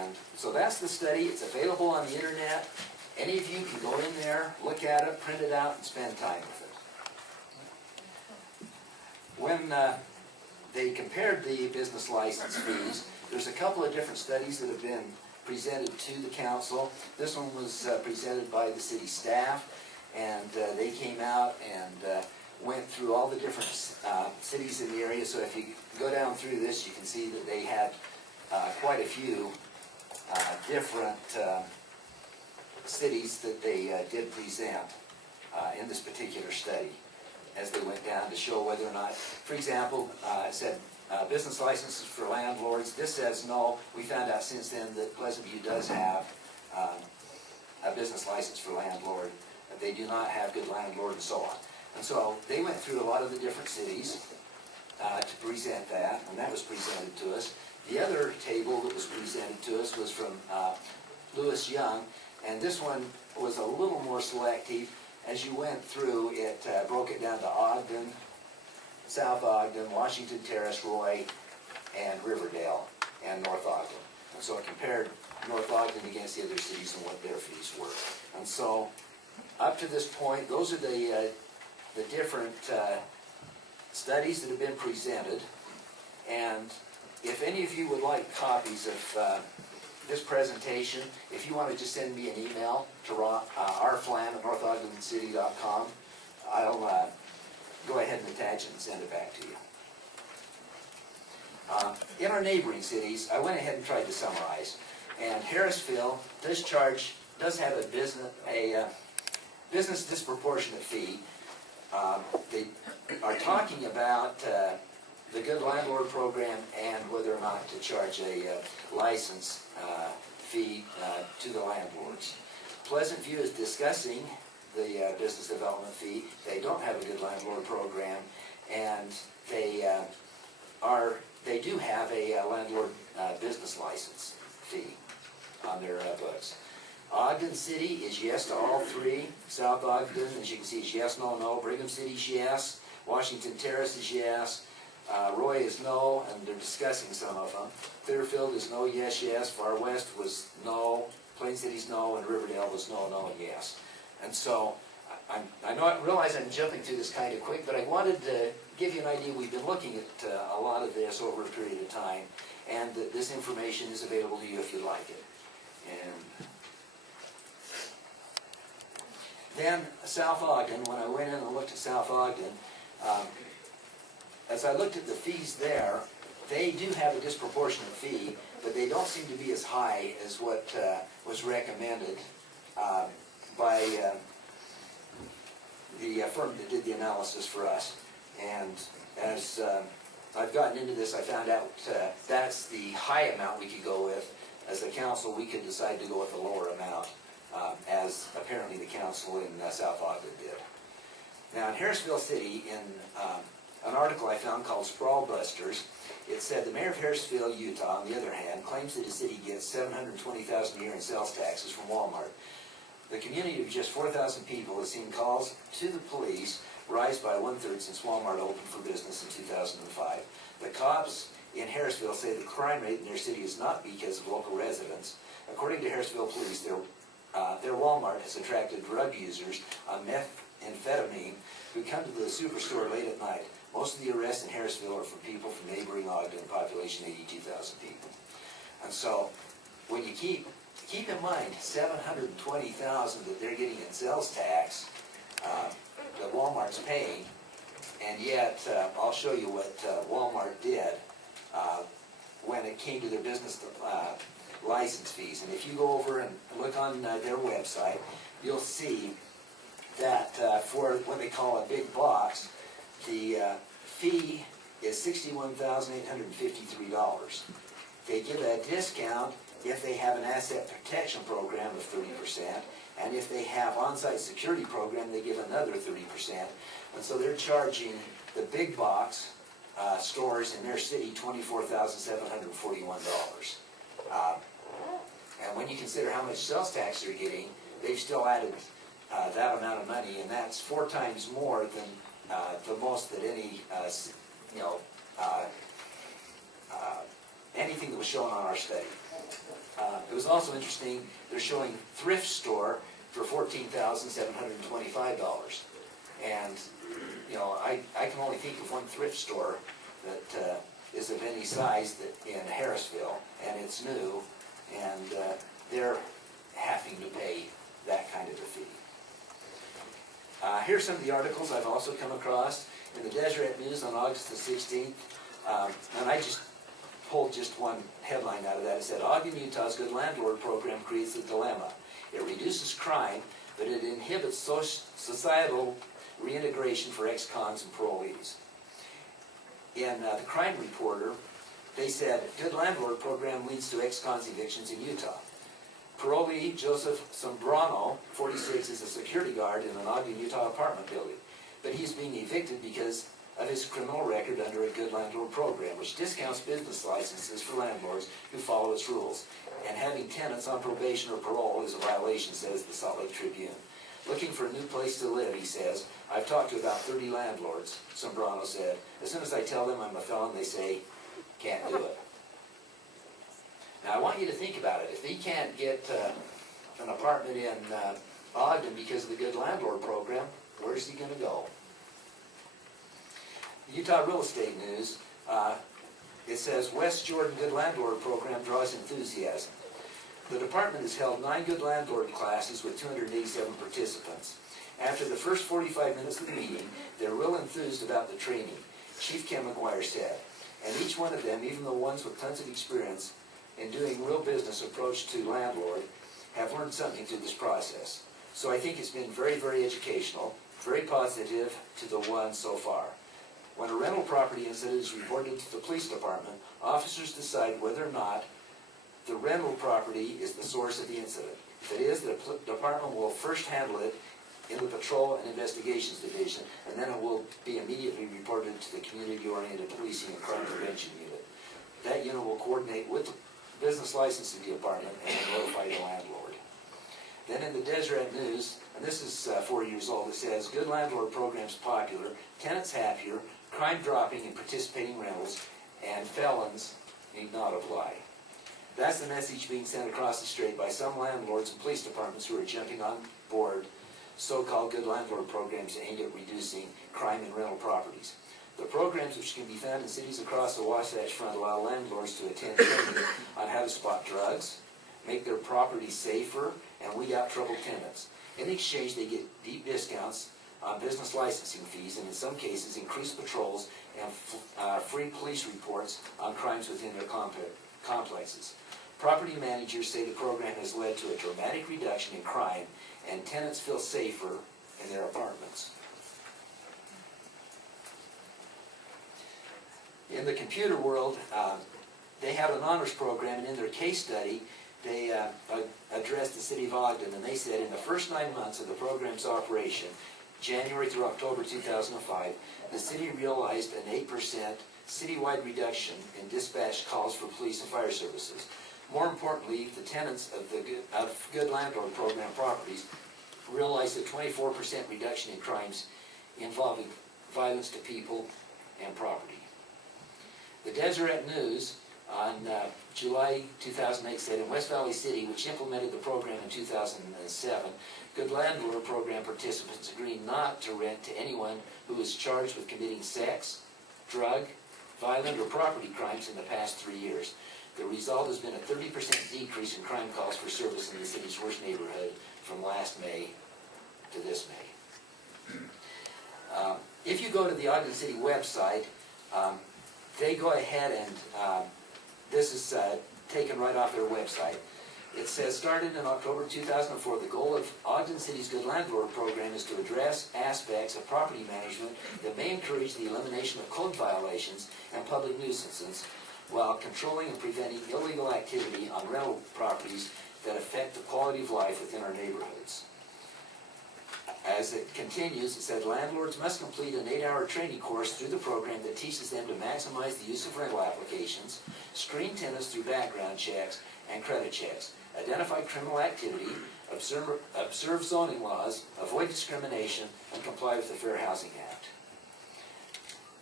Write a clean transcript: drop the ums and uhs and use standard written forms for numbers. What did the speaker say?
And so that's the study. It's available on the internet. Any of you can go in there, look at it, print it out, and spend time with it. When they compared the business license fees, there's a couple of different studies that have been presented to the council. This one was presented by the city staff, and they came out and went through all the different cities in the area. So if you go down through this, you can see that they had quite a few different cities that they did present in this particular study as they went down to show whether or not, for example, it said business licenses for landlords. This says no. We found out since then that Pleasant View does have a business license for landlord. They do not have good landlord and so on. And so they went through a lot of the different cities to present that, and that was presented to us. The other table that was presented to us was from Lewis Young, and this one was a little more selective. As you went through, it broke it down to Ogden, South Ogden, Washington Terrace, Roy, and Riverdale, and North Ogden. And so it compared North Ogden against the other cities and what their fees were. And so up to this point, those are the different studies that have been presented. And if any of you would like copies of this presentation, if you want to just send me an email to rflam@northogdencity.com, I'll go ahead and attach it and send it back to you. In our neighboring cities, I went ahead and tried to summarize. And Harrisville does have a business disproportionate fee. They are talking about the Good Landlord Program and whether or not to charge a license fee to the landlords. Pleasant View is discussing the business development fee. They don't have a Good Landlord Program, and they do have a landlord business license fee on their books. Ogden City is yes to all three. South Ogden, as you can see, is yes, no, no. Brigham City is yes. Washington Terrace is yes. Roy is no, and they're discussing some of them. Clearfield is no, yes, yes. Far West was no. Plain City's no, and Riverdale was no, no, and yes. And so I realize I'm jumping through this kind of quick, but I wanted to give you an idea. We've been looking at a lot of this over a period of time, and this information is available to you if you'd like it. And then South Ogden, when I went in and looked at South Ogden, as I looked at the fees there, they do have a disproportionate fee, but they don't seem to be as high as what was recommended by the firm that did the analysis for us. And as I've gotten into this, I found out that's the high amount we could go with. As the council, we could decide to go with a lower amount, as apparently the council in South Ogden did. Now in Harrisville City, in an article I found called Sprawl Busters, it said the mayor of Harrisville, Utah, on the other hand, claims that the city gets $720,000 a year in sales taxes from Walmart. The community of just 4,000 people has seen calls to the police rise by 1/3 since Walmart opened for business in 2005. The cops in Harrisville say the crime rate in their city is not because of local residents. According to Harrisville police, their Walmart has attracted drug users on methamphetamine who come to the superstore late at night. Most of the arrests in Harrisville are from people from neighboring Ogden, population 82,000 people. And so when you keep in mind $720,000 that they're getting in sales tax that Walmart's paying, and yet I'll show you what Walmart did when it came to their business license fees. And if you go over and look on their website, you'll see that for what they call a big box, the fee is $61,853. They give a discount if they have an asset protection program of 30%, and if they have on-site security program, they give another 30%. And so they're charging the big box stores in their city $24,741. And when you consider how much sales tax they're getting, they've still added that amount of money, and that's 4 times more than the most that any anything that was shown on our study. It was also interesting, they're showing thrift store for $14,725. And, you know, I can only think of one thrift store that is of any size that in Harrisville, and it's new, and they're having to pay that kind of a fee. Here's some of the articles I've also come across in the Deseret News on August the 16th, and I just pulled just one headline out of that. It said, Ogden, Utah's Good Landlord Program creates a dilemma. It reduces crime, but it inhibits societal reintegration for ex-cons and parolees. In the Crime Reporter, they said, Good Landlord Program leads to ex-cons evictions in Utah. Parolee Joseph Sombrano, 46, is a security guard in an Ogden, Utah apartment building, but he's being evicted because of his criminal record under a Good Landlord Program, which discounts business licenses for landlords who follow its rules. And having tenants on probation or parole is a violation, says the Salt Lake Tribune. Looking for a new place to live, he says. I've talked to about 30 landlords, Sombrano said. As soon as I tell them I'm a felon, they say, can't do it. Now, I want you to think about it. If he can't get an apartment in Ogden because of the Good Landlord Program, where's he going to go? Utah Real Estate News, it says, West Jordan Good Landlord Program draws enthusiasm. The department has held 9 Good Landlord classes with 287 participants. After the first 45 minutes of the meeting, they're real enthused about the training, Chief Ken McGuire said. And each one of them, even the ones with tons of experience in doing real business approach to landlord, have learned something through this process. So I think it's been very, very educational, very positive to the one so far. When a rental property incident is reported to the police department, officers decide whether or not the rental property is the source of the incident. If it is, the department will first handle it in the Patrol and Investigations Division, and then it will be immediately reported to the Community-Oriented Policing and Crime Prevention Unit. That unit will coordinate with the Business Licensing Department and notify the landlord. Then in the Deseret News, and this is 4 years old, it says, Good Landlord Programs popular, tenants happier, crime dropping in participating rentals, and felons need not apply. That's the message being sent across the strait by some landlords and police departments who are jumping on board so-called Good Landlord Programs aimed at reducing crime in rental properties. The programs, which can be found in cities across the Wasatch Front, allow landlords to attend training on how to spot drugs, make their properties safer, and weed out troubled tenants. In exchange, they get deep discounts on business licensing fees, and in some cases, increased patrols and free police reports on crimes within their complexes. Property managers say the program has led to a dramatic reduction in crime, and tenants feel safer in their apartments. In the computer world, they have an honors program, and in their case study, they addressed the city of Ogden, and they said in the first 9 months of the program's operation, January through October 2005, the city realized an 8% citywide reduction in dispatched calls for police and fire services. More importantly, the tenants of the Good Landlord Program properties realized a 24% reduction in crimes involving violence to people and property. The Deseret News on July 2008 said, in West Valley City, which implemented the program in 2007, Good Landlord Program participants agreed not to rent to anyone who is charged with committing sex, drug, violent, or property crimes in the past 3 years. The result has been a 30% decrease in crime calls for service in the city's worst neighborhood from last May to this May. If you go to the Ogden City website, they go ahead and this is taken right off their website. It says, started in October 2004, the goal of Ogden City's Good Landlord Program is to address aspects of property management that may encourage the elimination of code violations and public nuisances while controlling and preventing illegal activity on rental properties that affect the quality of life within our neighborhoods. As it continues, it said landlords must complete an 8-hour training course through the program that teaches them to maximize the use of rental applications, screen tenants through background checks and credit checks, identify criminal activity, observe zoning laws, avoid discrimination, and comply with the Fair Housing Act.